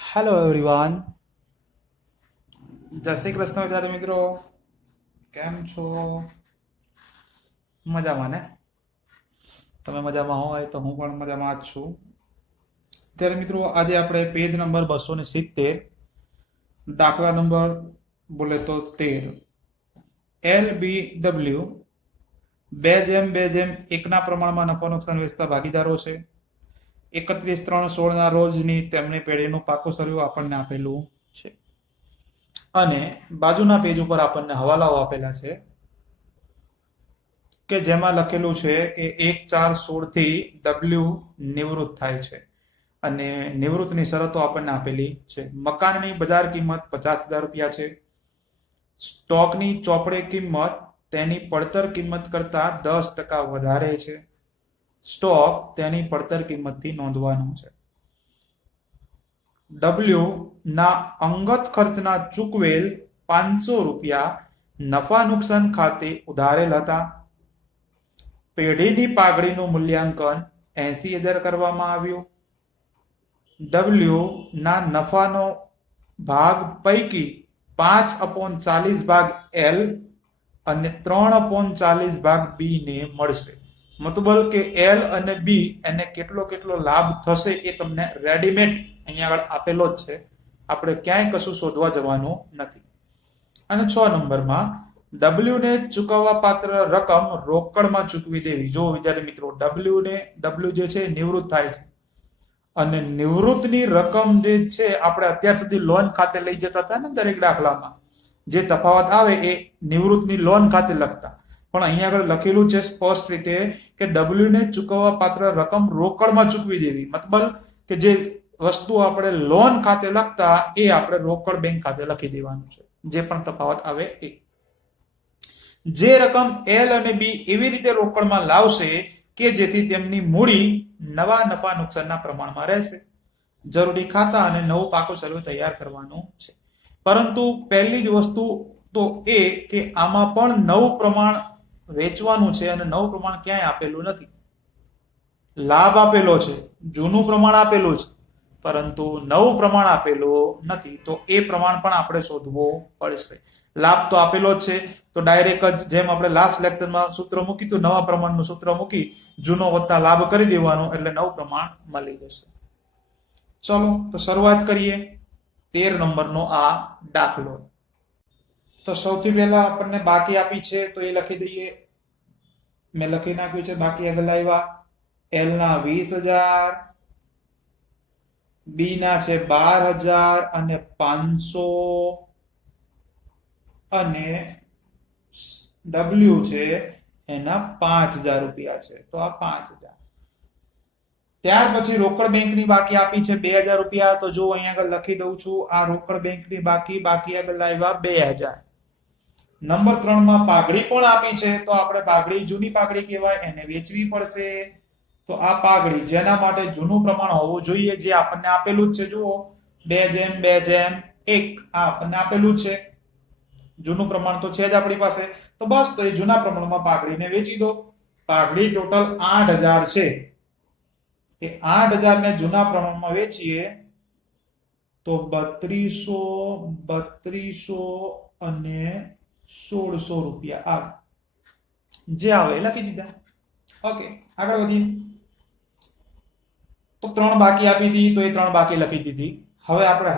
Hello everyone, જય શ્રી કૃષ્ણ વિદ્યાર્થી મિત્રો. કેમ છો? મજામાં ને? તમે મજામાં હોય તો હું પણ મજામાં જ છું. ત્યારે મિત્રો આજે આપણે પેજ નંબર 270, દાખલા નંબર બોલે તો 13, LBW 2:2:1 પ્રમાણમાં નફા નુકસાન વેચતા ભાગીદારો છે. 31/3/16 રોજની તેમની પેઢીનું પાકું સર્વે આપણને આપેલું છે અને બાજુના પેજ ઉપર આપણને હવાલાઓ આપેલા છે કે જેમાં લખેલું છે કે 1/4/16 થી ડબલ્યુ નિવૃત્ત થાય છે અને નિવૃત્તની શરતો આપણને આપેલી છે. મકાનની બજાર કિંમત 50,000 રૂપિયા છે. સ્ટોકની ચોપડે કિંમત તેની પડતર કિંમત કરતા 10% વધારે છે. સ્ટોક તેની પડતર કિંમતથી નોંધવાનું છે. ડબલ્યુ ના અંગત ખર્ચના ચૂકવેલ 500 રૂપિયા નફા નુકસાન ખાતે ઉધારેલ હતા. પેઢીની પાઘડીનું મૂલ્યાંકન 80,000 કરવામાં આવ્યું. ડબલ્યુ ના નફાનો ભાગ પૈકી 5/40 ભાગ એલ અને 3/40 ભાગ બી ને મળશે. મતલબ કે એલ અને બી એને કેટલો લાભ થશે એ તમને રેડીમેડ અહીંયા આગળ આપેલો જ છે. આપણે ક્યાંય કશું શોધવા જવાનું નથી. અને 6 નંબરમાં ડબલ્યુ ને ચૂકવવા પાત્ર રકમ રોકડમાં ચૂકવી દેવી. જો વિદ્યાર્થી મિત્રો, ડબલ્યુ જે છે નિવૃત્ત થાય છે અને નિવૃત્તની રકમ જે છે આપણે અત્યાર સુધી લોન ખાતે લઈ જતા હતા ને દરેક દાખલામાં, જે તફાવત આવે એ નિવૃત્તની લોન ખાતે લખતા, પણ અહીંયા આગળ લખેલું છે સ્પષ્ટ રીતે કે ડબલ્યુ ને ચૂકવવા પાત્ર રકમ રોકડમાં ચૂકવી દેવી. મતલબ કે જે વસ્તુ આપણે લોન ખાતે લખતા એ આપણે રોકડ બેંક ખાતે લખી દેવાનું છે, જે પણ તફાવત આવે એ. જે રકમ એલ અને બી એવી રીતે રોકડમાં લાવશે કે જેથી તેમની મૂડી નવા નફા નુકસાનના પ્રમાણમાં રહેશે. જરૂરી ખાતા અને નવું પાકું સર્વે તૈયાર કરવાનું છે. પરંતુ પહેલી જ વસ્તુ તો એ કે આમાં પણ નવું પ્રમાણ વેચવાનું છે અને નવું પ્રમાણ ક્યાંય આપેલું નથી. લાભ આપેલો છે, જૂનું પ્રમાણ આપેલું છે, પરંતુ નવું પ્રમાણ આપેલું નથી. તો એ પ્રમાણ પણ આપણે શોધવું પડશે. લાભ તો આપેલો જ છે, તો ડાયરેક્ટ જ જેમ આપણે લાસ્ટ લેક્ચરમાં સૂત્ર મૂકી હતું, નવા પ્રમાણનું સૂત્ર મૂકી જૂનો વત્તા લાભ કરી દેવાનો એટલે નવું પ્રમાણ મળી જશે. ચલો તો શરૂઆત કરીએ 13 નંબરનો આ દાખલો. તો સૌથી પહેલા આપણને બાકી આપી છે તો એ લખી દઈએ. મેં લખી નાખ્યું છે બાકી આગળ આવ્યા. એલ ના 20,000, બી ના છે 12,000 અને 500 અને ડબલ્યુ છે એના 5,000 રૂપિયા છે. તો આ 5,000. ત્યાર પછી રોકડ બેંકની બાકી આપી છે 2,000 રૂપિયા. તો જો અહીંયા આગળ લખી દઉં છું, આ રોકડ બેંકની બાકી આગળ આવ્યા 2,000. નંબર 3 માં પાઘડી પણ આપી છે, તો આપણે પાઘડી જૂની પાઘડી કહેવાય, એને વેચવી પડશે. તો આ પાઘડી જેના માટે જૂનું પ્રમાણ હોવું જોઈએ, જે આપણને આપેલું જ છે. જુઓ 2:2:1 આ આપણને આપેલું જ છે. જૂનું પ્રમાણ તો છે જ આપણી પાસે. તો બસ તો એ જૂના પ્રમાણમાં પાઘડીને વેચી દો. પાઘડી ટોટલ 8,000 છે. એ 8,000 ને જૂના પ્રમાણમાં વેચીએ તો 3200 અને 1600 રૂપિયા આવે. જે આવે એ લખી દીધા. ઓકે, આગળ વધીએ. તો 3 બાકી આપી હતી તો એ 3 બાકી લખી દીધી. હવે આપણે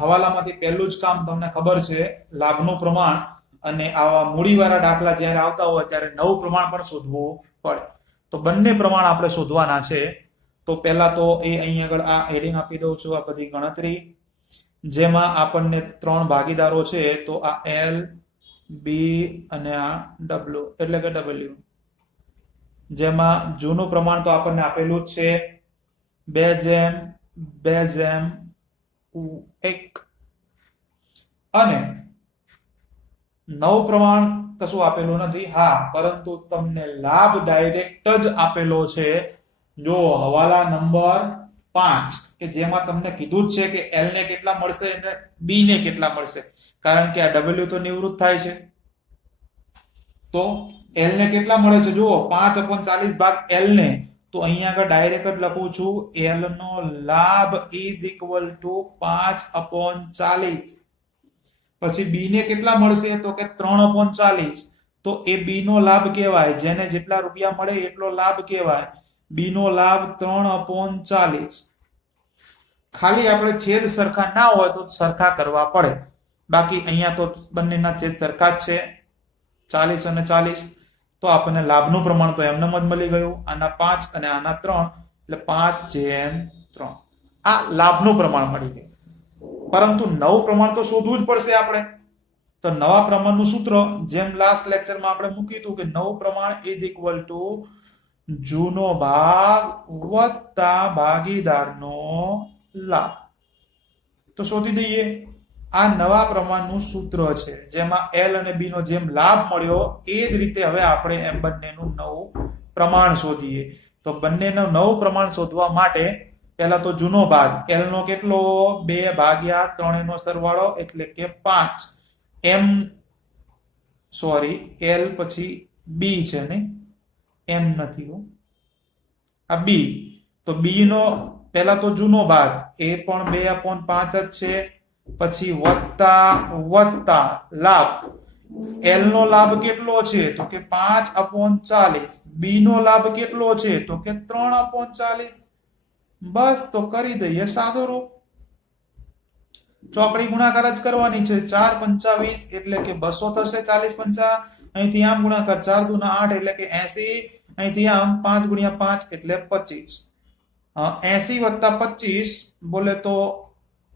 હવાલામાંથી પહેલું જ કામ તમને ખબર છે, લાભનું પ્રમાણ અને આવા મૂડીવાળા દાખલા જ્યારે આવતા હોય ત્યારે નવું પ્રમાણ પણ શોધવું પડે. તો બંને પ્રમાણ આપણે શોધવાના છે. તો પહેલા તો એ અહીં આગળ આ હેડિંગ આપી દઉં છું, આ બધી ગણતરી, જેમાં આપણને 3 ભાગીદારો છે. તો આ એલ, બી અને આ ડબલ્યુ એટલે કે ડબલ્યુ, જેમાં જૂનું પ્રમાણ તો આપણને આપેલું જ છે 2:2:1 અને નવું પ્રમાણ કશું આપેલું નથી. હા, પરંતુ તમને લાભ ડાયરેક્ટ જ આપેલો છે. જો હવાલા નંબર 5 કે જેમાં તમને કીધું જ છે કે એલ ને કેટલા મળશે અને બી ને કેટલા મળશે, કારણ કે આ ડબલ્યુ તો નિવૃત્ત થાય છે. તો એલ ને કેટલા મળે છે? જુઓ 5/40 ભાગ એલ ને તો અહીંયા આગળ ડાયરેક્ટ જ લખું છું એલ નો લાભ ઇઝ ઇક્વલ ટુ 5/40. પછી બી ને કેટલા મળશે તો કે 3/40. તો એ બી નો લાભ કહેવાય, જેને જેટલા રૂપિયા મળે એટલો લાભ કહેવાય. બી નો લાભ 3/40. ખાલી આપણે છેદ સરખા ના હોય તો સરખા કરવા પડે, બાકી અહીંયા તો બંનેના છેદ સરખા જ છે 40 અને 40. તો આપણને લાભનું પ્રમાણ તો એમને જ મળી ગયું. આના 5 અને આના 3 એટલે 5/3. આ લાભનું પ્રમાણ મળી ગયું. પરંતુ નવું પ્રમાણ તો શોધવું જ પડશે આપણે. તો નવા પ્રમાણનું સૂત્ર જેમ લાસ્ટ લેક્ચરમાં આપણે મૂક્યું હતું કે નવું પ્રમાણ ઇઝ ઇક્વલ ટુ જૂનો ભાગ વત્તા ભાગીદારનો લાભ. તો શોધી દઈએ. આ નવા પ્રમાણનું સૂત્ર છે, જેમાં એલ અને બી નો જેમ લાભ મળ્યો એ જ રીતે હવે આપણે એમ બંનેનું નવું પ્રમાણ શોધીએ. તો બંનેનું નવું પ્રમાણ શોધવા માટે પહેલા તો જૂનો ભાગ એલ નો કેટલો 2/3 નો સરવાળો એટલે કે 5. એમ સોરી એલ પછી બી છે ને, એમ નથી, આ બી. તો બી નો પહેલા તો જૂનો ભાગ એ પણ 2/5 જ છે. પછી વત્તા લાભ. એલ નો લાભ કેટલો છે તો કે 5/40. બી નો લાભ કેટલો છે તો કે 3/40. બસ તો કરી દઈએ સાદો રૂપ. ચોકડી ગુણાકાર જ કરવાની છે. 4×5 = એટલે કે 200 થશે. 40×5 અહીંથી આમ ગુણાકાર 4×2 = 8 એટલે કે 80. અહીંથી આમ 5×5 એટલે 25. 80 + 25 બોલે તો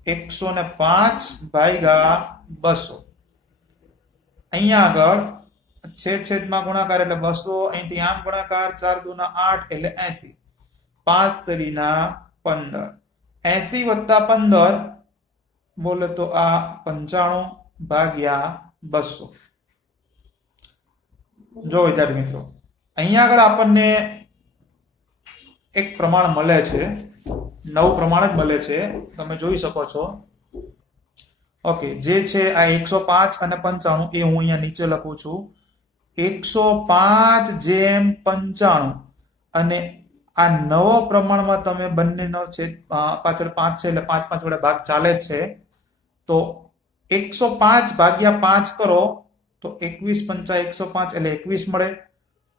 105/200. અહીંયા આગળ છેદમાં ગુણાકાર એટલે 200. અહીંથી આમ ગુણાકાર 4×2 = 8 એટલે 80. 5×3 = 15. 80 + 15 બોલે તો આ 95/200. જો વિદ્યાર્થી મિત્રો, અહીંયા આગળ આપણને એક પ્રમાણ મળે છે, નવું પ્રમાણ જ મળે છે. તમે જોઈ શકો છો. ઓકે, જે છે આ 105 અને 95 એ હું અહીંયા નીચે લખું છું. 105/95 અને આ નવો પ્રમાણમાં તમે બંનેનો છેદ પાછળ 5 છે એટલે 5 વડે ભાગ ચાલે જ છે. તો 105/5 કરો તો 21×5 = 105 એટલે 21 મળે.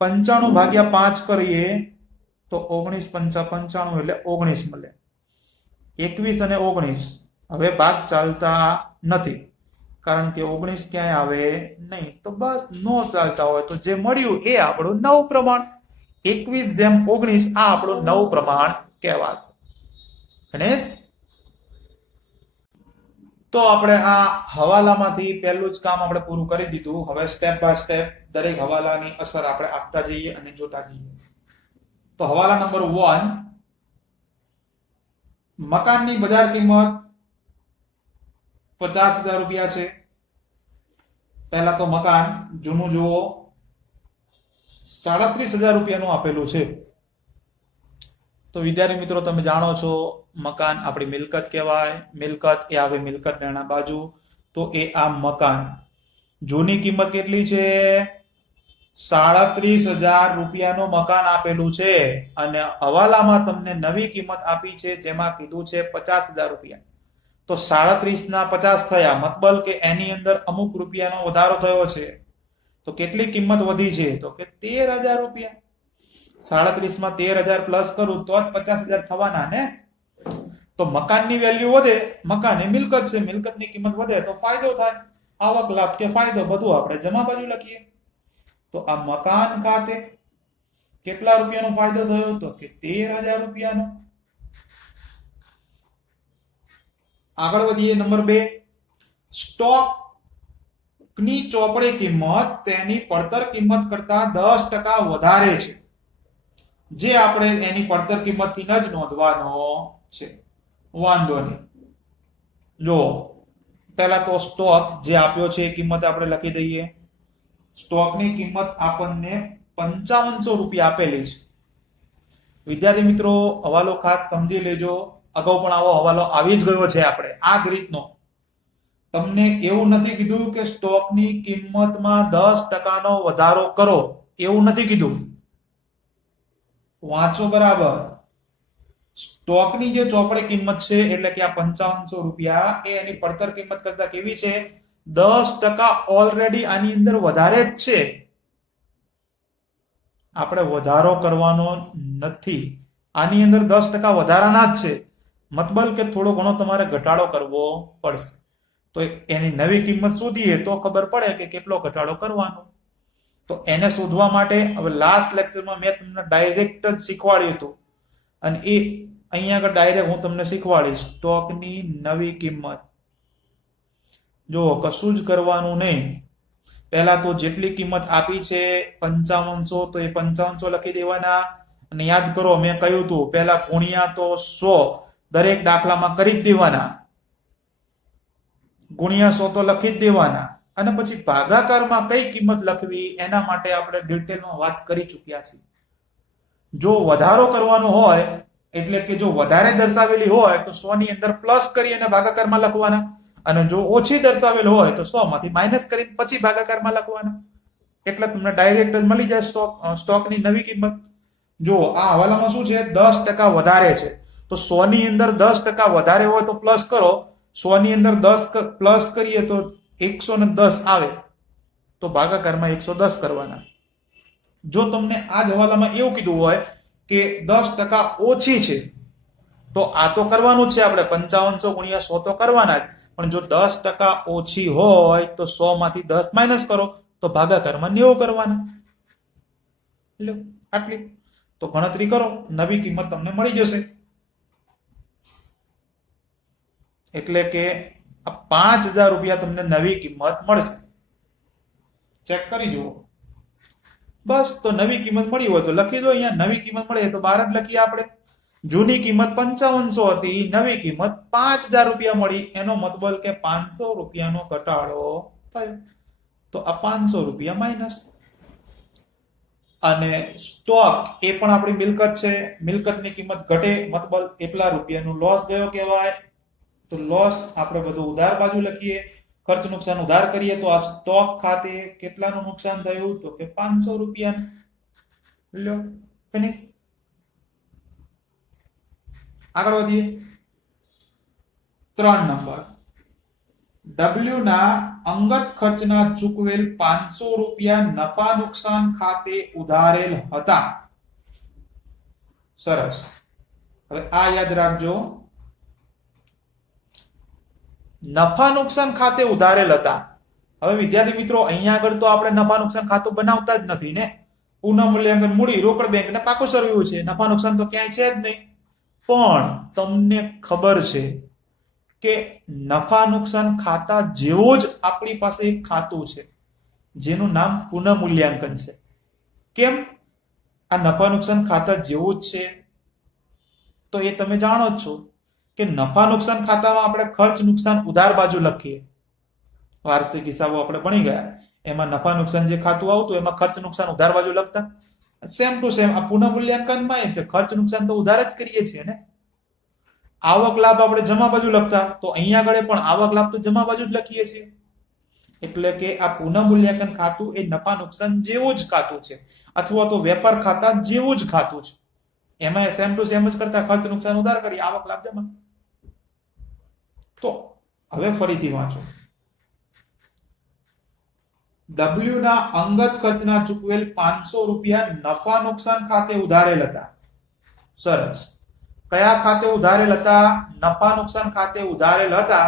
95/5 કરીએ તો 19×5 = 95 એટલે 19 મળે. 21 અને 19 હવે ભાગ ચાલતા નથી, કારણ કે 19 ક્યાંય આવે નહીં. તો બસ નો ચાલતા હોય તો જે મળ્યું એ આપણું નવું પ્રમાણ. 21/19 આ આપણું નવું પ્રમાણ કહેવાશે. ગણેશ, તો આપણે આ હવાલામાંથી પહેલું જ કામ આપણે પૂરું કરી દીધું. હવે સ્ટેપ બાય સ્ટેપ દરેક હવાલાની અસર આપણે આપતા જઈએ અને જોતા જઈએ. તો હવાલા નંબર 1, મકાનની બજાર કિંમત 50,000 રૂપિયા છે. પહેલા તો મકાન જૂનું જુઓ, 37,000 રૂપિયાનું આપેલું છે. તો વિદ્યાર્થી મિત્રો, તમે જાણો છો મકાન આપણી મિલકત કહેવાય. મિલકત એ આવે મિલકત નાના બાજુ. તો એ આ મકાન જૂની કિંમત કેટલી છે? 37,000 રૂપિયાનું મકાન આપેલું છે અને હવાલામાં તમને નવી કિંમત આપી છે, જેમાં કીધું છે 50,000 રૂપિયા. તો 37 ના 50 થયા, મતલબ કે એની અંદર અમુક રૂપિયાનો વધારો થયો છે. તો કેટલી કિંમત વધી છે તો કે 13,000 રૂપિયા. 37 માં 13,000 પ્લસ કરું તો જ 50,000 થવાના ને. તો મકાનની વેલ્યુ વધે, મકાન એ મિલકત છે, મિલકતની કિંમત વધે તો ફાયદો થાય. આવક, લાભ કે ફાયદો બધું આપણે જમા બાજુ લખીએ. તો આ મકાન ખાતે કેટલા રૂપિયાનો ફાયદો થયો તો કે 13,000 રૂપિયાનો. આગળ વધીએ. નંબર 2, સ્ટોક ની ચોપડી કિંમત તેની પડતર કિંમત કરતા 10% વધારે છે, જે આપણે એની પડતર કિંમતથી જ નોંધવાનો છે. વાંધો નહીં. જો પહેલા તો સ્ટોક જે આપ્યો છે એ કિંમત આપણે લખી દઈએ. સ્ટોકની કિંમત આપણને 5500 રૂપિયા આપેલી છે. વિદ્યાર્થી મિત્રો, હવાલો ખાસ સમજી લેજો. અગાઉ પણ આવો હવાલો આવી જ ગયો છે આપણે આ જ રીતનો. તમને એવું નથી કીધું કે સ્ટોકની કિંમતમાં 10% નો વધારો કરો, એવું નથી કીધું. વાંચો બરાબર. સ્ટોકની જે ચોપડે કિંમત છે એટલે કે આ 5500 રૂપિયા એ એની પડતર કિંમત કરતા કેવી છે? 10% ઓલરેડી આની અંદર વધારે જ છે. આપણે વધારો કરવાનો નથી. આની અંદર 10% વધારાના જ છે. મતલબ કે થોડો ઘણો તમારે ઘટાડો કરવો પડશે. તો એની નવી કિંમત શોધીએ તો ખબર પડે કે કેટલો ઘટાડો કરવાનો. તો એને શોધવા માટે હવે લાસ્ટ લેક્ચરમાં મેં તમને ડાયરેક્ટ જ શીખવાડ્યું હતું અને એ અહીંયા આગળ ડાયરેક્ટ હું તમને શીખવાડીશ. સ્ટોકની નવી કિંમત જો કશું જ કરવાનું નહીં. પહેલા તો જેટલી કિંમત આપી છે 5500 તો એ 5500 લખી દેવાના. અને યાદ કરો મેં કહ્યું હતું પહેલા ગુણ્યા તો 100 દરેક દાખલામાં કરી જ દેવાના. ગુણ્યા 100 તો લખી જ દેવાના. અને પછી ભાગાકારમાં કઈ કિંમત લખવી એના માટે આપણે ડિટેલમાં વાત કરી ચૂક્યા છીએ. જો વધારો કરવાનો હોય એટલે કે જો વધારે દર્શાવેલી હોય તો 100 ની અંદર પ્લસ કરી અને ભાગાકારમાં લખવાના. અને જો ઓછી દર્શાવેલ હોય તો 100 માંથી માઇનસ કરીને પછી ભાગાકારમાં લખવાના. એટલે તમને ડાયરેક્ટ જ મળી જાય સ્ટોકની નવી કિંમત. જો આ હવાલામાં શું છે? 10% વધારે છે. તો 100 ની અંદર 10% વધારે હોય તો પ્લસ કરો. 100 ની અંદર 10 પ્લસ કરીએ તો 110 આવે. તો ભાગાકારમાં 110 કરવાના. જો તમને આ જ હવાલામાં એવું કીધું હોય કે 10% ઓછી છે તો આ તો કરવાનું જ છે આપણે 5500 ગુણ્યા 100 તો કરવાના જ. પણ જો 10% ઓછી હોય તો 100 માંથી 10 માઇનસ કરો તો ભાગાકારમાં 90 કરવાના. લો આટલી તો ગણતરી કરો, નવી કિંમત તમને મળી જશે. એટલે કે આ 5000 રૂપિયા તમને નવી કિંમત મળશે. ચેક કરી જુઓ. બસ તો નવી કિંમત મળી હોય તો લખી દો. અહીંયા નવી કિંમત મળે તો 12 જ લખીએ આપણે. જૂની કિંમત 5500 હતી, નવી કિંમત 5000 રૂપિયા મળી. એનો મતલબ કે 500 રૂપિયાનો ઘટાડો થયો. તો આ 500 રૂપિયા માઇનસ. અને સ્ટોક એ પણ આપણી મિલકત છે. મિલકતની કિંમત ઘટે મતલબ એટલા રૂપિયાનું લોસ ગયો કહેવાય. તો લોસ આપણે બધું ઉધાર બાજુ લખીએ. ખર્ચ નુકસાન ઉધાર કરીએ તો આ સ્ટોક ખાતે કેટલાનું નુકસાન થયું? તો કે 500 રૂપિયાનું. લ્યો ફિનિશ. આગળ વધીએ. 3 નંબર. ડબલ્યુ ના અંગત ખર્ચના ચૂકવેલ 500 રૂપિયા નફા નુકસાન ખાતે ઉધારેલ હતા. સરસ. હવે આ યાદ રાખજો. નફા નુકસાન ખાતે ઉધારેલ હતા. હવે વિદ્યાર્થી મિત્રો અહીંયા આગળ તો આપણે નફા નુકસાન ખાતું બનાવતા જ નથી ને. પુનઃ મૂલ્યાંકન મૂડી રોકડ બેંક ને પાકું સરવ્યું છે. નફા નુકસાન તો ક્યાંય છે જ નહીં. પણ તમને ખબર છે કે નફા નુકસાન ખાતા જેવો જ આપણી પાસે એક ખાતું છે જેનું નામ પુનઃ મૂલ્યાંકન છે. કેમ? આ નફા નુકસાન ખાતા જેવું જ છે તો એ તમે જાણો જ છો કે નફા નુકસાન ખાતામાં આપણે ખર્ચ નુકસાન ઉધાર બાજુ લખીએ. વાર્ષિક હિસાબો આપણે ભણી ગયા. એમાં નફા નુકસાન જે ખાતું આવતું એમાં ખર્ચ નુકસાન ઉધાર બાજુ લખતા. સેમ ટુ સેમ આ પુનઃ મૂલ્યાંકનમાં ખર્ચ નુકસાન તો ઉધાર જ કરીએ છીએ ને. આવક લાભ આપણે જમા બાજુ લખતા, તો અહીંયા આગળ પણ આવક લાભ તો જમા બાજુ જ લખીએ છીએ. એટલે કે આ પુનઃ મૂલ્યાંકન ખાતું એ નફા નુકસાન જેવું જ ખાતું છે અથવા તો વેપાર ખાતા જેવું જ ખાતું છે. એમાં સેમ ટુ સેમ જ કરતા ખર્ચ નુકસાન ઉધાર કરી, આવક લાભ જમા. તો હવે ફરીથી વાંચો. ડબલ્યુ ના અંગત ખર્ચના ચૂકવેલ 500 રૂપિયા નફા નુકસાન ખાતે ઉધારેલ હતા. સરસ. કયા ખાતે ઉધારેલ હતા? નફા નુકસાન ખાતે ઉધારેલ હતા.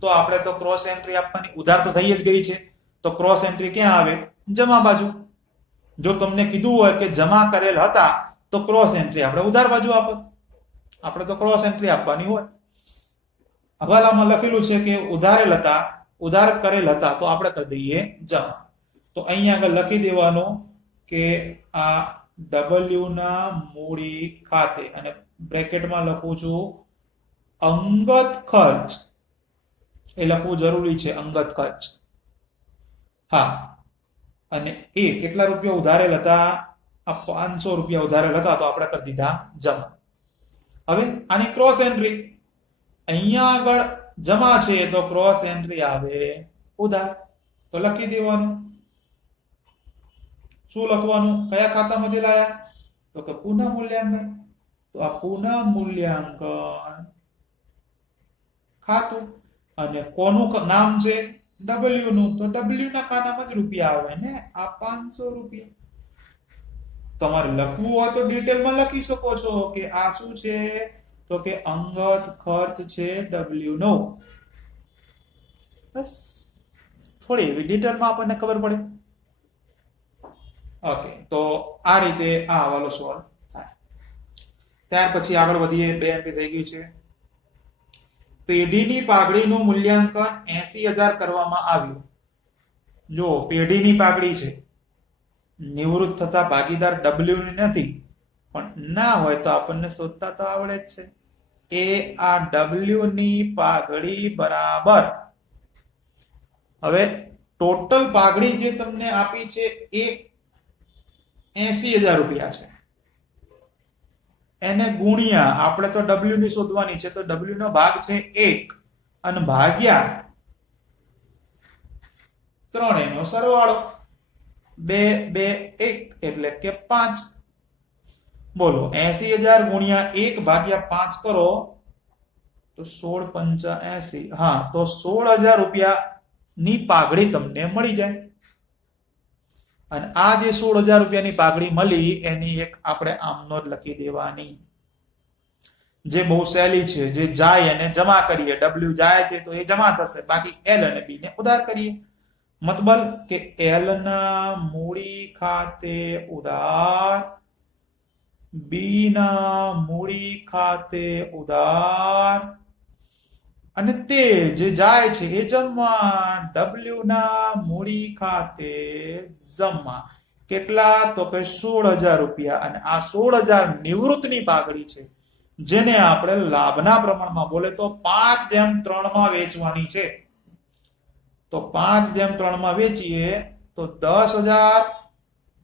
તો આપણે તો ક્રોસ એન્ટ્રી આપવાની. ઉધાર તો થઈ જ ગઈ છે તો ક્રોસ એન્ટ્રી ક્યાં આવે? જમા બાજુ. જો તમને કીધું હોય કે જમા કરેલ હતા તો ક્રોસ એન્ટ્રી આપણે ઉધાર બાજુ આપો. આપણે તો ક્રોસ એન્ટ્રી આપવાની હોય. હવાલામાં લખેલું છે કે ઉધારેલ હતા, ઉધાર કરેલ હતા તો આપણે કરી દઈએ જમા. તો અહીંયા આગળ લખી દેવાનું કે આ ડબલ્યુ ના મૂડી ખાતે અને બ્રેકેટમાં લખું છું અંગત ખર્ચ. એ લખવું જરૂરી છે, અંગત ખર્ચ. હા. અને એ કેટલા રૂપિયા ઉધારેલ હતા? આ 500 રૂપિયા ઉધારેલ હતા તો આપણે કરી દીધા જમા. હવે આની ક્રોસ એન્ટ્રી. અહીંયા આગળ જમા છે તો ક્રોસ એન્ટ્રી આવે ઉધાર. તો લખી દેવાનું. શું લખવાનું? કયા ખાતામાંથી લાયા? તો કે પુનઃ મૂલ્યાંકન. તો આ પુનઃ મૂલ્યાંકન ખાતું અને કોનું નામ છે ડબલ્યુ નું, તો ડબલ્યુ ના ખાનામાં જ રૂપિયા આવે ને, આ 500 રૂપિયા. તમારે લખવું હોય તો ડિટેલમાં લખી શકો છો કે આ શું છે, તો કે અંગત ખર્ચ છે ડબલ્યુ નો. બસ થોડી એવી ડિટેલમાં આપણને ખબર પડે. ઓકે, તો આ રીતે આ હવાલો સોલ્વ થાય. ત્યાર પછી આગળ વધીએ. 2 MP થઈ ગઈ છે. પેઢીની પાઘડીનું મૂલ્યાંકન 80,000 કરવામાં આવ્યું. જો પેઢીની પાઘડી છે, નિવૃત્ત થતા ભાગીદાર ડબલ્યુ ની નથી, પણ ના હોય તો આપણને શોધતા તો આવડે જ છે. એ આ ડબલ્યુ ની પાઘડી બરાબર. હવે ટોટલ પાઘડી જે તમને આપી છે એ 80,000 રૂપિયા છે. એને ગુણ્યા, આપણે તો ડબલ્યુ ની શોધવાની છે, તો ડબલ્યુ નો ભાગ છે 1 અને ભાગ્યા 3 નો સરવાળો 2 2 1 એટલે કે 5. બોલો 80,000 ગુણ્યા 1 ભાગ્યા 5 કરો તો 16 પંચા 80. હા, તો 16,000 રૂપિયા ની પાઘડી તમને મળી જાય. અને આ જે 16,000 રૂપિયાની પાઘડી મળી એની એક આપણે આમનો જ લખી દેવાની, જે બહુ સહેલી છે. જે જાય એને જમા કરીએ, ડબલ્યુ જાય છે તો એ જમા થશે, બાકી એલ અને બી ને ઉધાર કરીએ. મતલબ કે એલ ના મૂડી ખાતે ઉધાર, બી ના મૂડી ખાતે ઉધાર, અને તે જે જાય છે એ જમા, ડબલ્યુ ના મૂડી ખાતે જમા. કેટલા, તો કે 16,000 રૂપિયા. અને આ 16,000 નિવૃત્તની પાઘડી છે, જેને આપણે લાભના પ્રમાણમાં બોલે તો 5:3 માં વેચવાની છે. તો 5:3 માં વેચીએ તો 10,000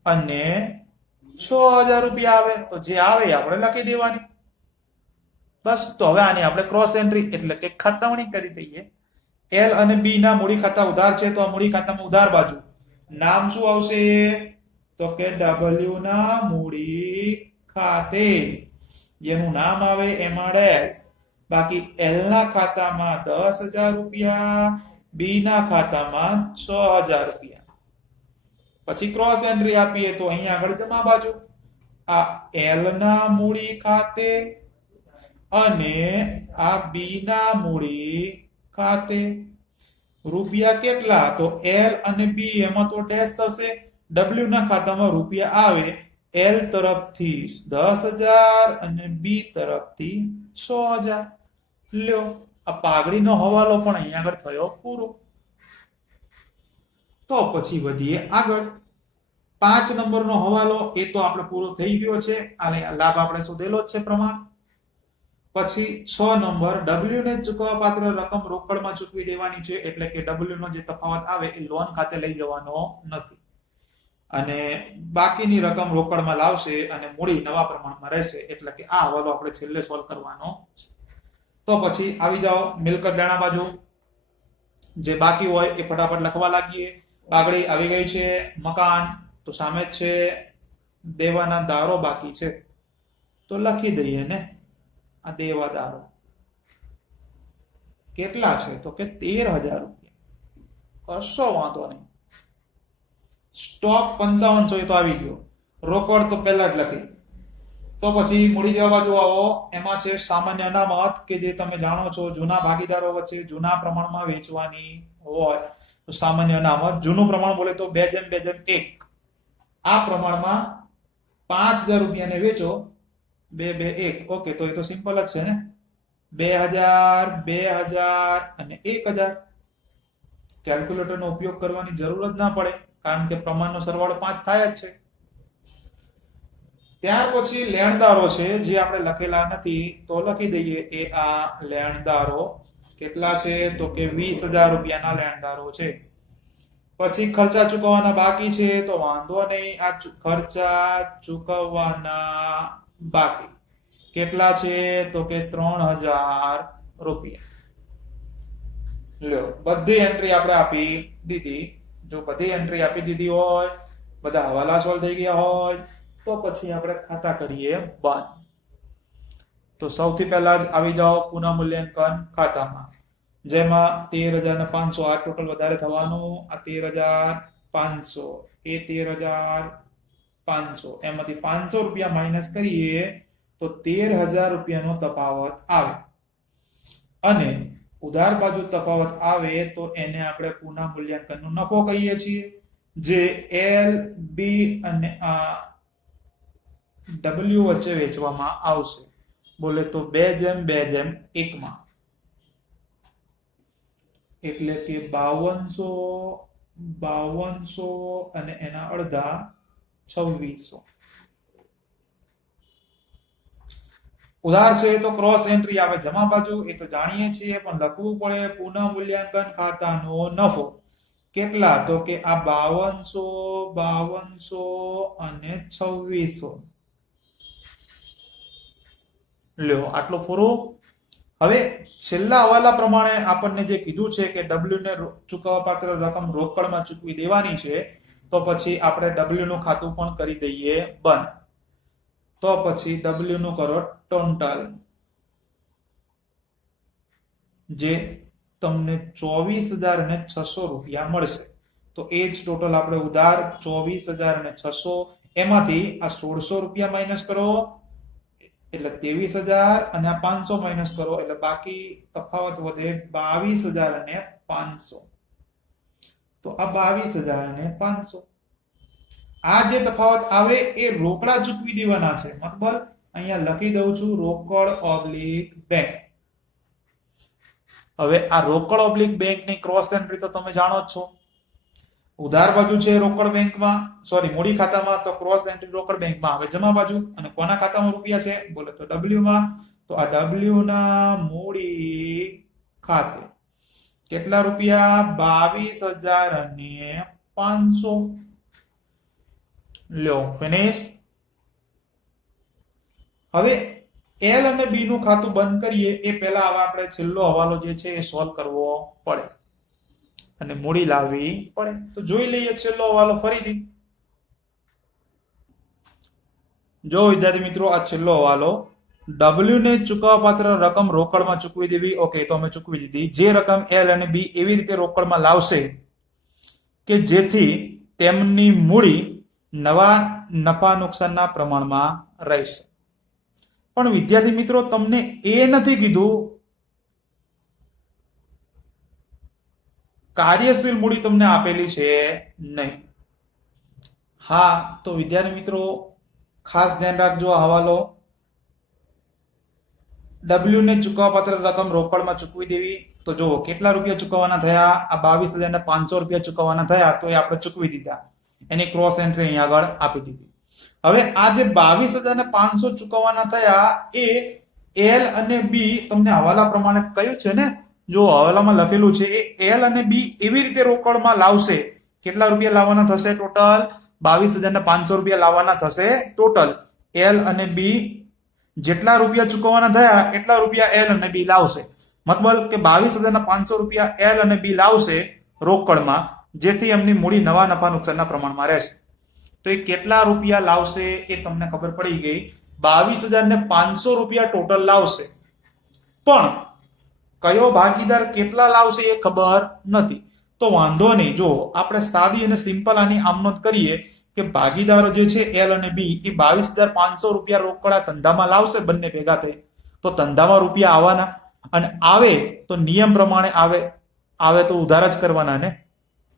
અને 6,000 રૂપિયા આવે. તો જે આવે એ આપણે લખી દેવાની. બસ, તો હવે આની આપણે ક્રોસ એન્ટ્રી એટલે કે ખતવણી કરી દઈએ. એલ અને બી ના મૂડી ખાતા ઉધાર છે, તો આ મૂડી ખાતામાં ઉધાર બાજુ નામ શું આવશે, તો કે ડબલ્યુ ના મૂડી ખાતે, જેનું નામ આવે એમાં ડેશ. બાકી એલ ના ખાતામાં 10,000 રૂપિયા, બી ના ખાતામાં 6,000 રૂપિયા. પછી ક્રોસ એન્ટ્રી આપીએ તો અહીંયા આગળ જમા બાજુ આ એલ ના મૂડી ખાતે અને આ બી ના મૂડી ખાતે રૂપિયા કેટલા, તો એલ અને બી એમાં તો ડેશ થશે. ડબલ્યુ ના ખાતામાં રૂપિયા આવે એલ તરફથી 10,000 અને બી તરફથી 6,000. લ્યો, આ પાઘડીનો હવાલો પણ અહીંયા આગળ થયો પૂરો. તો પછી વધીએ આગળ. 5 નંબરનો હવાલો એ તો આપણે પૂરો થઈ ગયો છે, અને લાભ આપણે શોધેલો જ છે પ્રમાણ. પછી 6 નંબર, ડબલ્યુ ને ચૂકવવા પાત્ર રકમ રોકડમાં ચૂકવી દેવાની છે, એટલે કે ડબલ્યુ નો જે તફાવત આવે એ લોન ખાતે લઈ જવાનો નથી, અને બાકીની રકમ રોકડમાં લાવશે અને મૂડી નવા પ્રમાણમાં રહેશે. એટલે કે આ હવાલો આપણે છેલ્લે સોલ્વ કરવાનો છે. તો પછી આવી જાઓ મિલકત લેણા બાજુ. જે બાકી હોય એ ફટાફટ લખવા લાગીએ. પાઘડી આવી ગઈ છે. મકાન તો સામે જ છે. દેવાના દારો બાકી છે તો લખી દઈએ ને, આ દેવાદારો કેટલા છે, તો કે 13,000 રૂપિયા. કશો વાંધો નહીં. સ્ટોક 5500 તો આવી ગયો. રોકડ તો પહેલા જ લખી. તો પછી મૂડી દેવા બાજુ આવો. એમાં છે સામાન્ય અનામત, કે જે તમે જાણો છો જૂના ભાગીદારો વચ્ચે જૂના પ્રમાણમાં વેચવાની હોય તો સામાન્ય અનામત. જૂનું પ્રમાણ બોલે તો 2:2:1. આ પ્રમાણમાં 5,000 રૂપિયાને વેચો 2:2:1. ઓકે, તો એ તો સિમ્પલ જ છે ને. 2,000 2,000 અને 1,000. કેલ્ક્યુલેટરનો ઉપયોગ કરવાની જરૂર જ ના પડે, કારણ કે પ્રમાણનો સરવાળો 5 થાય જ છે. ત્યાર પછી લેણદારો છે, જે આપણે લખેલા નથી તો લખી દઈએ. એ આ લેણદારો કેટલા છે, તો કે 20,000 રૂપિયાના લેણદારો છે. પછી ખર્ચા ચૂકવવાના બાકી છે, તો વાંધો નહીં. આ ખર્ચા ચૂકવવાના બાકી કેટલા છે, તો કે 3,000 રૂપિયા. લ્યો, બધી એન્ટ્રી આપણે આપી દીધી. જો બધી એન્ટ્રી આપી દીધી હોય, બધા હવાલા સોલ્વ થઈ ગયા હોય, તો પછી આપણે ખાતા કરીએ બંધ. તો સૌથી પહેલા જ આવી જાઓ પુનઃ મૂલ્યાંકન ખાતામાં, જેમાં 13,500 આ ટોટલ વધારે થવાનું, આ 13,500 એ 13,500 એમાંથી 500 રૂપિયા માઇનસ કરીએ તો 13,000 રૂપિયાનો તફાવત આવે. અને ઉધાર બાજુ તફાવત આવે તો એને આપણે પુનઃ મૂલ્યાંકનનો નફો કહીએ છીએ, જે એલ, બી અને આ ડબલ્યુ વચ્ચે વેચવામાં આવશે. બોલે તો 2:2:1 માં, એટલે કે 5200 અને એના અડધા 2600. ઉધાર છે તો ક્રોસ એન્ટ્રી આવે જમા બાજુ, એ તો જાણીએ છીએ, પણ લખવું પડે પુનઃ મૂલ્યાંકન ખાતાનો નફો. કેટલા? તો કે આ 5200 અને 2600. લ્યો આટલું પૂરું. હવે છેલ્લા હવાલા પ્રમાણે આપણને જે કીધું છે કે ડબલ્યુ ને ચૂકવવા પાત્ર રકમ રોકડમાં ચૂકવી દેવાની છે, તો પછી આપણે ડબલ્યુ નું ખાતું પણ કરી દઈએ બંધ. તો પછી ડબલ્યુ નું કરો ટોટલ, જે તમને 24,600 રૂપિયા મળશે. તો એ જ ટોટલ આપણે ઉધાર 24,600, એમાંથી આ 1600 રૂપિયા માઇનસ કરો એટલે 23,000 અને આ 500 માઇનસ કરો એટલે બાકી તફાવત વધે 22,500. તો આ 22,500, આ જે તફાવત આવે એ રોકડા ચૂકવી દેવાના છે. મતલબ અહીંયા લખી દઉં છું રોકડ ઓબ્લિક બેંક. હવે આ રોકડ ઓબ્લિક બેંક ની ક્રોસ એન્ટ્રી તો તમે જાણો જ છો. ઉધાર બાજુ છે રોકડ બેંકમાં, સોરી મૂડી ખાતામાં, તો ક્રોસ એન્ટ્રી રોકડ બેંકમાં આવે જમા બાજુ. અને કોના ખાતામાં રૂપિયા છે? બોલે તો ડબલ્યુ માં. તો આ ડબલ્યુ ના મૂડી ખાતે કેટલા રૂપિયા? 22,500. લ્યો ફિનિશ. હવે એલ અને બી નું ખાતું બંધ કરીએ એ પહેલા હવે આપણે છેલ્લો હવાલો જે છે એ સોલ્વ કરવો પડે અને મૂડી લાવવી પડે. તો જોઈ લઈએ છેલ્લો હવાલો ફરીથી. જો વિદ્યાર્થી મિત્રો, આ છેલ્લો હવાલો, ડબલ્યુ ને ચૂકવવા પાત્ર રકમ રોકડમાં ચૂકવી દેવી. ઓકે, તો અમે ચૂકવી દીધી. જે રકમ એલ અને બી એવી રીતે રોકડમાં લાવશે કે જેથી તેમની મૂડી નવા નફા નુકસાનના પ્રમાણમાં રહેશે. પણ વિદ્યાર્થી મિત્રો, તમને એ નથી કીધું કાર્યશીલ મૂડી તમને આપેલી છે નહીં. હા, તો વિદ્યાર્થી મિત્રો ખાસ ધ્યાન રાખજો. આ હવાલો ડબલ્યુ ને ચૂકવવા પાત્ર રકમ રોકડમાં ચૂકવી દેવી. તો જો કેટલા રૂપિયા ચૂકવવાના થયા? આ 22,500 રૂપિયા ચૂકવવાના થયા, તો એ આપણે ચૂકવી દીધા. એની ક્રોસ એન્ટ્રી અહીંયા આગળ આપી દીધી. હવે આ જે 22,500 ચૂકવવાના થયા એ એલ અને બી તમને હવાલા પ્રમાણે કયું છે ને, જો હવાલામાં લખેલું છે એ એલ અને બી એવી રીતે રોકડમાં લાવશે. કેટલા રૂપિયા લાવવાના થશે? ટોટલ 22,500 રૂપિયા લાવવાના થશે ટોટલ. એલ અને બી જેટલા રૂપિયા ચૂકવવાના થયા એટલા રૂપિયા એલ અને બી લાવશે. મતલબ કે 22,500 રૂપિયા એલ અને બી લાવશે રોકડમાં, જેથી એમની મૂડી નવા નફા નુકસાનના પ્રમાણમાં રહેશે. તો એ કેટલા રૂપિયા લાવશે એ તમને ખબર પડી ગઈ. 22,500 રૂપિયા ટોટલ લાવશે, પણ કયો ભાગીદાર કેટલા લાવશે એ ખબર નથી. તો વાંધો નહીં, જો આપણે સાદી અને સિમ્પલ આની આમનોંધ કરીએ કે ભાગીદારો જે છે એલ અને બી એ 22,500 રૂપિયા રોકડા ધંધામાં લાવશે બંને ભેગા થઈ. તો ધંધામાં રૂપિયા આવવાના, અને આવે તો નિયમ પ્રમાણે આવે તો ઉધાર જ કરવાના ને.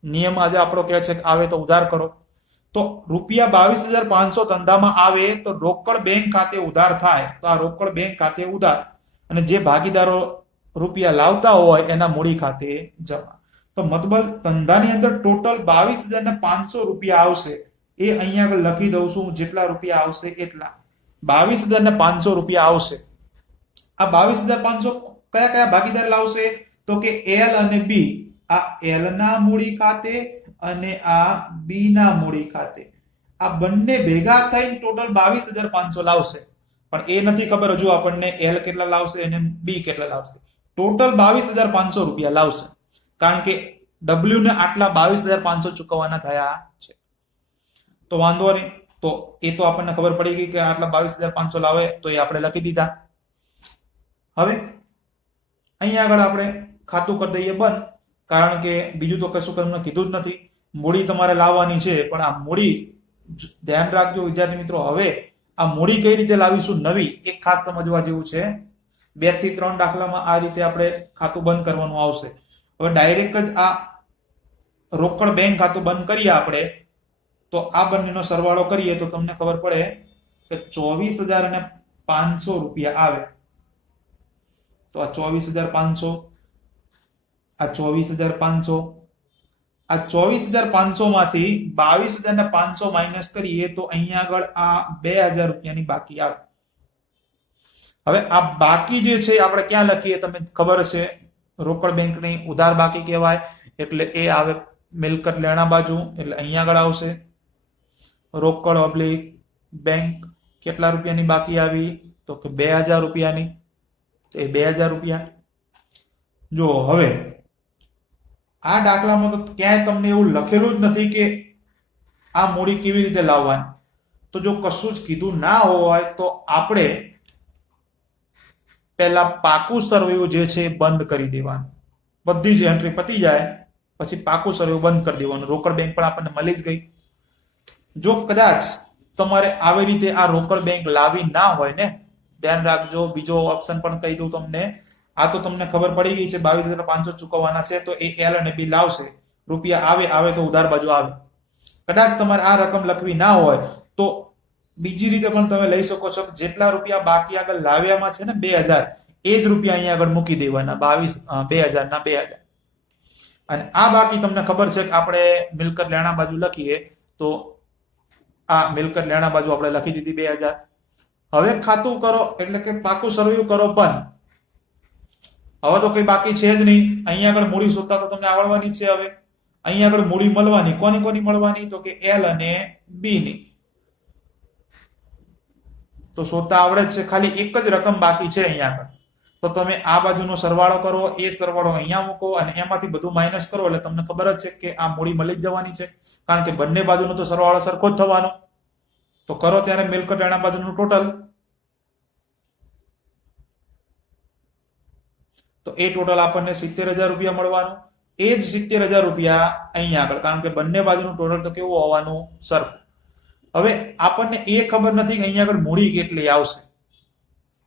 નિયમ આજે આપણો કહે છે કે આવે તો ઉધાર કરો. તો રૂપિયા 22,500 ધંધામાં આવે તો રોકડ બેંક ખાતે ઉધાર થાય. તો આ રોકડ બેંક ખાતે ઉધાર, અને જે ભાગીદારો રૂપિયા લાવતા હોય એના મૂડી ખાતે જમા. તો મતલબ ધંધાની અંદર ટોટલ 22,500 રૂપિયા આવશે. એ અહીંયા આગળ લખી દઉં છું, જેટલા રૂપિયા આવશે એટલા 22,500 રૂપિયા આવશે. આ 22,500 કયા કયા ભાગીદાર લાવશે? તો કે એલ અને બી. આ એલ ના મૂડી ખાતે અને આ બી ના મૂડી ખાતે, આ બંને ભેગા થઈને ટોટલ 22,500 લાવશે. પણ એ નથી ખબર હજુ આપણને એલ કેટલા લાવશે અને બી કેટલા લાવશે. ટોટલ 22,500 રૂપિયા લાવશે, કારણ કે ડબલ્યુ ને આટલા 22,500 ચૂકવવાના થયા છે. તો વાંધો નહીં, તો એ તો આપણને ખબર પડી ગઈ કે આટલા 22,500 લાવે તો એ આપણે લખી દીધા. હવે અહીંયા આગળ આપણે ખાતું કરી દઈએ બંધ, કારણ કે બીજું તો કશું તમને કીધું જ નથી. મૂડી તમારે લાવવાની છે, પણ આ મૂડી ધ્યાન રાખજો વિદ્યાર્થી મિત્રો. હવે આ મૂડી કઈ રીતે લાવીશું નવી, એક ખાસ સમજવા જેવું છે. 2 થી 3 દાખલામાં આ રીતે આપણે ખાતું બંધ કરવાનું આવશે. હવે ડાયરેક્ટ જ આ રોકડ બેંક ખાતું બંધ કરીએ આપણે, તો આ બંનેનો સરવાળો કરીએ તો તમને ખબર પડે કે 24,500 રૂપિયા આવે. તો આ 24,500, આ 24,500, આ 24,500 માંથી 22,500 માઇનસ કરીએ તો અહીંયા આગળ આ 2,000 રૂપિયાની બાકી આવે. હવે આ બાકી જે છે આપણે ક્યાં લખીએ તમને ખબર છે, રોકડ બેંકની ઉધાર બાકી કહેવાય. એટલે એ આવે મિલકત લેણા બાજુ, એટલે અહીંયા આગળ આવશે રોકડ ઓબ્લિક બેંક. કેટલા રૂપિયાની બાકી આવી? તો કે 2,000 રૂપિયાની. એ 2,000 રૂપિયા. જો હવે આ દાખલામાં તો ક્યાંય તમને એવું લખેલું જ નથી કે આ મૂડી કેવી રીતે લાવવાની. તો જો કશું જ કીધું ના હોય તો આપણે પહેલા પાકું સરવૈયું જે છે એ બંધ કરી દેવાનું. બધી જ એન્ટ્રી પતી જાય પછી પાકું સરવૈયું બંધ કરી દેવાનું. રોકડ બેંક પણ આપણને મળી જ ગઈ. જો કદાચ તમારે આવી રીતે આ રોકડ બેંક લાવી ના હોય ને, ધ્યાન રાખજો, બીજો ઓપ્શન પણ કહી દઉં તમને. આ તો તમને ખબર પડી ગઈ છે 22,500 ચૂકવવાના છે, તો એ એલ અને બી લાવશે. રૂપિયા આવે તો ઉધાર બાજુ આવે. કદાચ તમારે આ રકમ લખવી ના હોય તો બીજી રીતે પણ તમે લઈ શકો છો. જેટલા રૂપિયા બાકી આગળ લાવ્યામાં છે ને 2,000, એ જ રૂપિયા અહીંયા આગળ મૂકી દેવાના. 2,000 ના 2,000. અને આ બાકી તમને ખબર છે કે આપણે મિલકત લેણા બાજુ લખીએ તો આ મિલકત લેણા બાજુ આપણે લખી દીધી 2,000. હવે ખાતું કરો એટલે કે પાકું સરવૈયું કરો બંધ. હવે તો કઈ બાકી છે જ નહીં. અહીંયા આગળ મૂડી શોધતા તો તમને આવડવાની છે. હવે અહીંયા આગળ મૂડી મળવાની, કોની મળવાની? તો કે એલ અને બી ની. તો શોધતા આવડે જ છે. ખાલી એક જ રકમ બાકી છે અહીંયા આગળ. તો તમે આ બાજુનો સરવાળો કરો, એ સરવાળો અહીંયા મૂકો અને એમાંથી બધું માઇનસ કરો એટલે તમને ખબર જ છે કે આ મૂડી મળી જ જવાની છે, કારણ કે બંને બાજુનો તો સરવાળો સરખો જ થવાનો. તો કરો ત્યારે મિલકત લેણા બાજુનું ટોટલ. તો એ ટોટલ આપણને 70,000 રૂપિયા મળવાનું. એ જ 70,000 રૂપિયા અહીંયા આગળ, કારણ કે બંને બાજુનું ટોટલ તો કેવું હોવાનું? સરખું. હવે આપણને એ ખબર નથી કે અહીંયા આગળ મૂડી કેટલી આવશે,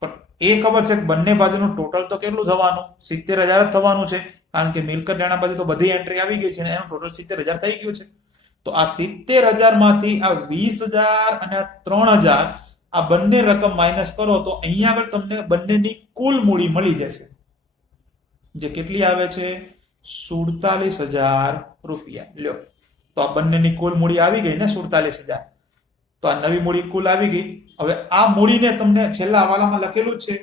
પણ એ ખબર છે કે બંને બાજુનું ટોટલ તો કેટલું થવાનું? 70,000 જ થવાનું છે, કારણ કે મિલકત લેણા બાજુ તો બધી એન્ટ્રી આવી ગઈ છે અને એનું ટોટલ 70,000 થઈ ગયું છે. તો આ 70,000 માંથી આ 20,000 અને 3,000 આ બંને રકમ માઇનસ કરો તો અહીંયા આગળ તમને બંનેની કુલ મૂડી મળી જશે, જે કેટલી આવે છે? 47,000 રૂપિયા. લ્યો, તો આ બંનેની કુલ મૂડી આવી ગઈ ને 47,000. તો આ નવી મૂડી કુલ આવી ગઈ. હવે આ મૂડીને તમને છેલ્લા હવાલામાં લખેલું જ છે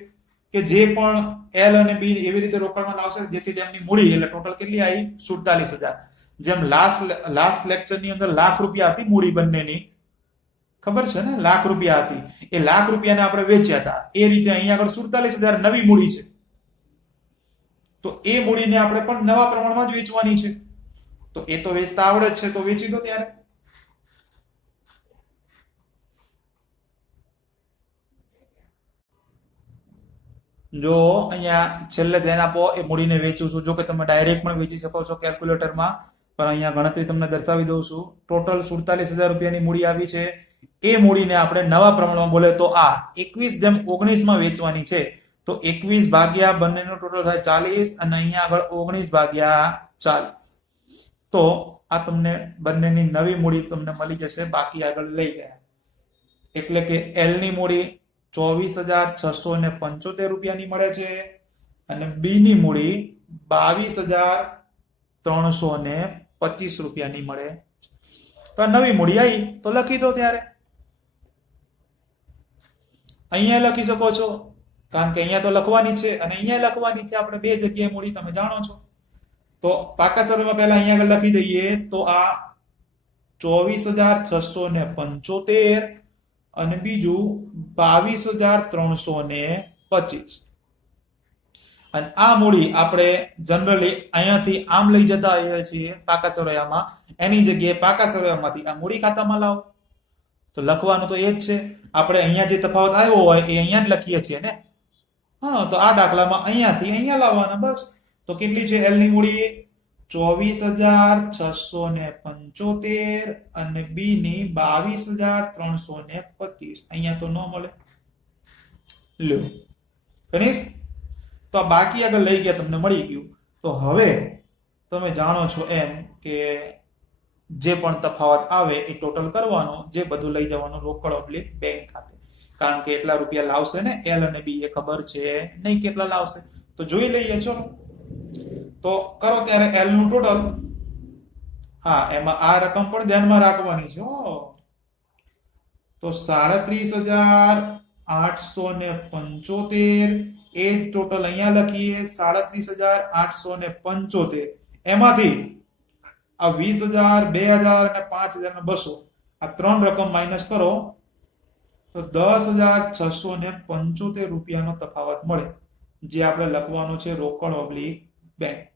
કે જે પણ એલ અને બી એવી રીતે રોકડમાં લાવશે જેથી તેમની મૂડી એટલે ટોટલ કેટલી આવી? 47,000. જેમ લાસ્ટ લેક્ચરની અંદર લાખ રૂપિયા હતી મૂડી બંનેની, ખબર છે ને? લાખ રૂપિયા હતી. એ લાખ રૂપિયાને આપણે વેચ્યા હતા. એ રીતે અહીંયા આગળ 47,000 નવી મૂડી છે. તો એ મૂડીને આપણે પણ નવા પ્રમાણમાં જ વેચવાની છે. તો એ તો વેચતા આવડે જ છે, તો વેચી દો ત્યારે. જો અહીંયા છેલ્લે ધ્યાન આપો, એ મૂડીને વેચું છું. જો કે તમે ડાયરેક્ટ પણ વેચી શકો છો કેલ્ક્યુલેટરમાં, પણ અહીંયા ગણતરી તમને દર્શાવી દઉં છું. ટોટલ 47,000 રૂપિયાની મૂડી આવી છે. એ મૂડીને આપણે નવા પ્રમાણમાં બોલે તો આ 21:19 માં વેચવાની છે. તો 21 ભાગ્યા બંનેનો ટોટલ થાય 40 અને અહીંયા આગળ 19 ભાગ્યા 40. તો આ તમને બંનેની નવી મૂડી તમને મળી જશે. બાકી આગળ લઈ ગયા એટલે કે એલ ની મૂડી 24,675 રૂપિયાની મળે છે અને બી ની મૂડી 22,325 રૂપિયાની મળે. તો નવી મૂડી આવી તો લખી દો ત્યારે. અહીંયા લખી શકો છો, કારણ કે અહીંયા તો લખવાની છે અને અહીંયા લખવાની છે. આપણે બે જગ્યાએ મૂડી તમે જાણો છો. તો પાકા સરવાળામાં પહેલા અહીંયા આગળ લખી દઈએ તો આ 24,675 અને બીજું 22,325. અને આ મૂડી આપણે જનરલી અહીંયાથી આમ લઈ જતા હોઈએ છીએ પાકા સરવૈયામાં, એની જગ્યાએ પાકા સરવૈયામાંથી આ મૂડી ખાતામાં લાવો. તો લખવાનું તો એ જ છે. આપણે અહીંયા જે તફાવત આવ્યો હોય એ અહીંયા જ લખીએ છીએ ને. હા, તો આ દાખલામાં અહીંયાથી અહીંયા લાવવાના બસ. તો કેટલી છે એલ ની મૂડી? 24,675 અને બી ની 22,325. અહીંયા તો ન મળે. લ્યો ફિનિશ. તો આ બાકી આગળ લઈ ગયા, તમને મળી ગયું. તો હવે તમે જાણો છો એમ કે જે પણ તફાવત આવે એ ટોટલ કરવાનો, જે બધું લઈ જવાનું રોકડ ઓબ્લિક બેંક ખાતે. કારણ કે એટલા રૂપિયા લાવશે ને એલ અને બી, એ ખબર છે નહીં કેટલા લાવશે. તો જોઈ લઈએ. ચલો તો કરો ત્યારે એલ નું ટોટલ. હા, એમાં આ રકમ પણ ધ્યાનમાં રાખવાની છે. તો 37,875 એ જ ટોટલ અહીંયા લખીએ. 37,875 એમાંથી આ 20,000, 2,000 અને 5,200 આ ત્રણ રકમ માઇનસ કરો તો 10,675 રૂપિયાનો તફાવત મળે, જે આપણે લખવાનું છે રોકડ oblique bank.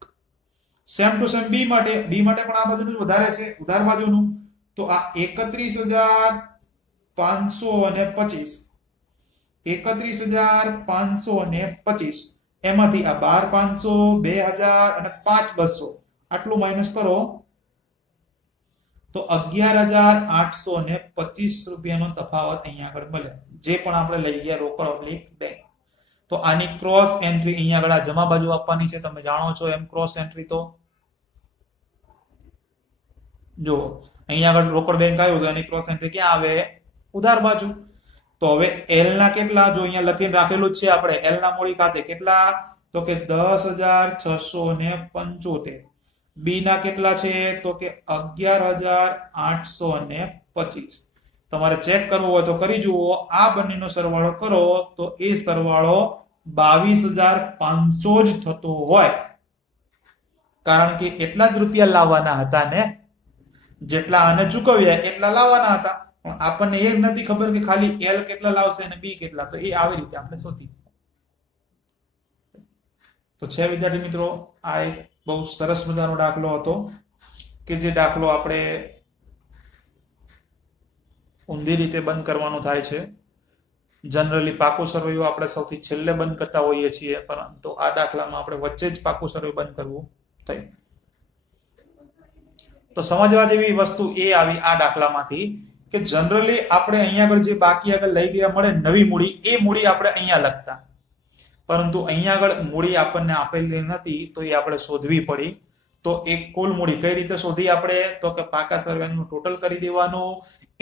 Same to same B માટે પણ આ બધું વધારે છે ઉધાર બાજુનું. તો આ 31,525 31,525 એમાંથી આ 12,500, 2,000 અને 5,200 આટલું માઇનસ કરો તો 11,825 રૂપિયાનો તફાવત અહીંયા આગળ મળે, જે પણ આપણે લઈ ગયા રોકડ ઓબ્લિક બેંક. તો આની ક્રોસ એન્ટ્રી અહીંયા આગળ આ જમા બાજુ આપવાની છે. તમે જાણો છો એમ ક્રોસ એન્ટ્રી. તો જો અહીંયા આગળ રોકડ બેંક આવ્યું તો એની ક્રોસ એન્ટ્રી ક્યાં આવે? ઉધાર બાજુ. તો હવે એલ ના કેટલા? જો અહીંયા લખીને રાખેલું જ છે આપણે. એલ ના મૂડી ખાતે કેટલા? તો કે 10,675. બી ના કેટલા છે? તો કે 11,825. તમારે ચેક કરવો હોય તો કરી જુઓ. આ બંનેનો સરવાળો કરો તો એ સરવાળો 22,500 જ થતો હોય, કારણ કે એટલા જ રૂપિયા લાવવાના હતા ને, જેટલા આને ચૂકવ્યા એટલા લાવવાના હતા. પણ આપણને એ નથી ખબર કે ખાલી એલ કેટલા લાવશે અને બી કેટલા. તો એ આવી રીતે આપણે શોધી. તો છે વિદ્યાર્થી મિત્રો, આ એક બહુ સરસ મજાનો દાખલો હતો કે જે દાખલો આપણે ઊંધી રીતે બંધ કરવાનો થાય છે. જનરલી પાકું સરવૈયું આપણે સૌથી છેલ્લે બંધ કરતા હોઈએ છીએ, પરંતુ આ દાખલામાં આપણે વચ્ચે જ પાકું સરવૈયું બંધ કરવું થયું. તો સમજવા જેવી વસ્તુ એ આવી આ દાખલામાંથી કે જનરલી આપણે અહીંયા આગળ જે બાકી આગળ લઈ ગયા મળે નવી મૂડી, એ મૂડી આપણે અહીંયા લખતા, પરંતુ અહીંયા આગળ મૂડી આપણને આપેલી નથી, તો એ આપણે શોધવી પડી. તો એક કુલ મૂડી કઈ રીતે શોધી આપણે? તો કે પાકા સરવાળાનું ટોટલ કરી દેવાનું.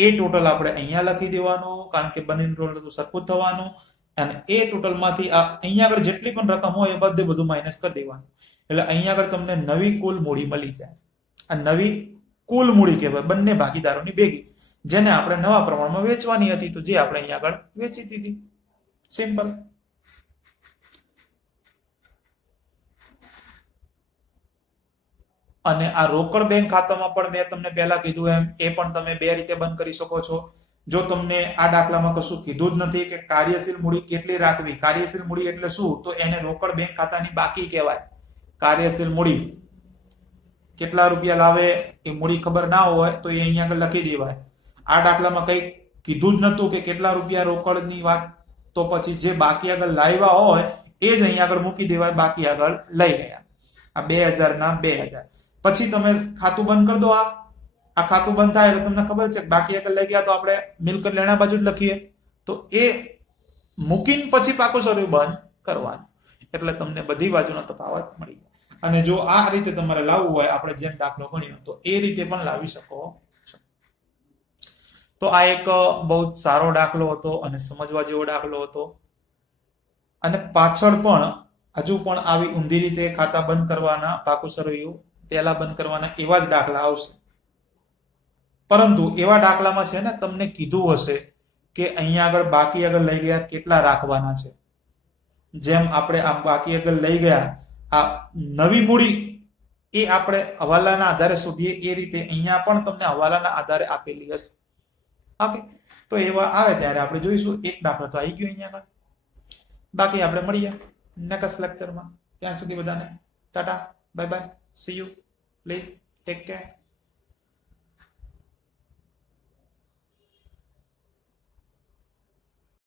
એ ટોટલ આપણે અહીંયા લખી દેવાનું, કારણ કે બંનેનું ટોટલ તો સરખું થવાનું. અને એ ટોટલમાંથી આ અહીંયા આગળ જેટલી પણ રકમ હોય એ બધું માઇનસ કરી દેવાનું. એટલે અહીંયા આગળ તમને નવી કુલ મૂડી મળી જાય. આ નવી કુલ મૂડી કહેવાય, બંને ભાગીદારોની ભેગી, જેને આપણે નવા પ્રમાણમાં વેચવાની હતી. તો જે આપણે અહીંયા આગળ વેચી દીધી. સિમ્પલ. અને આ રોકડ બેંક ખાતામાં પણ મેં તમને પહેલા કીધું એમ એ પણ તમે બે રીતે બંધ કરી શકો છો. જો તમને આ દાખલામાં કશું કીધું જ નથી કે કાર્યશીલ મૂડી કેટલી રાખવી, કાર્યશીલ મૂડી એટલે શું, તો એને રોકડ બેંક ખાતાની બાકી કહેવાય. કાર્યશીલ મૂડી કેટલા રૂપિયા લાવે એ મૂડી ખબર ના હોય તો એ અહીંયા આગળ લખી દેવાય. આ દાખલામાં કઈ કીધું જ નતું કે કેટલા રૂપિયા રોકડની વાત, તો પછી જે બાકી આગળ લાવ્યા હોય એ જ અહીંયા આગળ મૂકી દેવાય. બાકી આગળ લઈ ગયા આ 2,000 ના 2,000. પછી તમે ખાતું બંધ કરી દો. આ ખાતું બંધ થાય એટલે તમને ખબર છે બાકી આગળ લઈ ગયા તો આપણે મિલકત લેણા બાજુ જ લખીએ. તો એ મૂકીને પછી પાકું સરવૈયું બંધ કરવાનું, એટલે તમને બધી બાજુનો તફાવત મળી જાય. અને જો આ રીતે તમારે લાવવું હોય, આપણે જેમ દાખલો ગણ્યો તો એ રીતે પણ લાવી શકો છો. તો આ એક બહુ સારો દાખલો હતો અને સમજવા જેવો દાખલો હતો. અને પાછળ પણ હજુ પણ આવી ઊંધી રીતે ખાતા બંધ કરવાના, પાકું સરવૈયું પહેલા બંધ કરવાના એવા જ દાખલા આવશે. પરંતુ એવા દાખલામાં છે ને તમને કીધું હશે કે અહીંયા આગળ બાકી આગળ લઈ ગયા કેટલા રાખવાના છે. જેમ આપણે આ બાકી આગળ લઈ ગયા આ નવી મૂડી એ આપણે હવાલાના આધારે શોધીએ એ રીતે અહીંયા પણ તમને હવાલાના આધારે આપેલી હશે. ઓકે, તો એવા આવે ત્યારે આપણે જોઈશું. એક દાખલો તો આવી ગયો અહીંયા આગળ. બાકી આપણે મળીએ નેક્સ્ટ લેક્ચરમાં. ત્યાં સુધી બધાને Tata, bye bye, C you, please take care.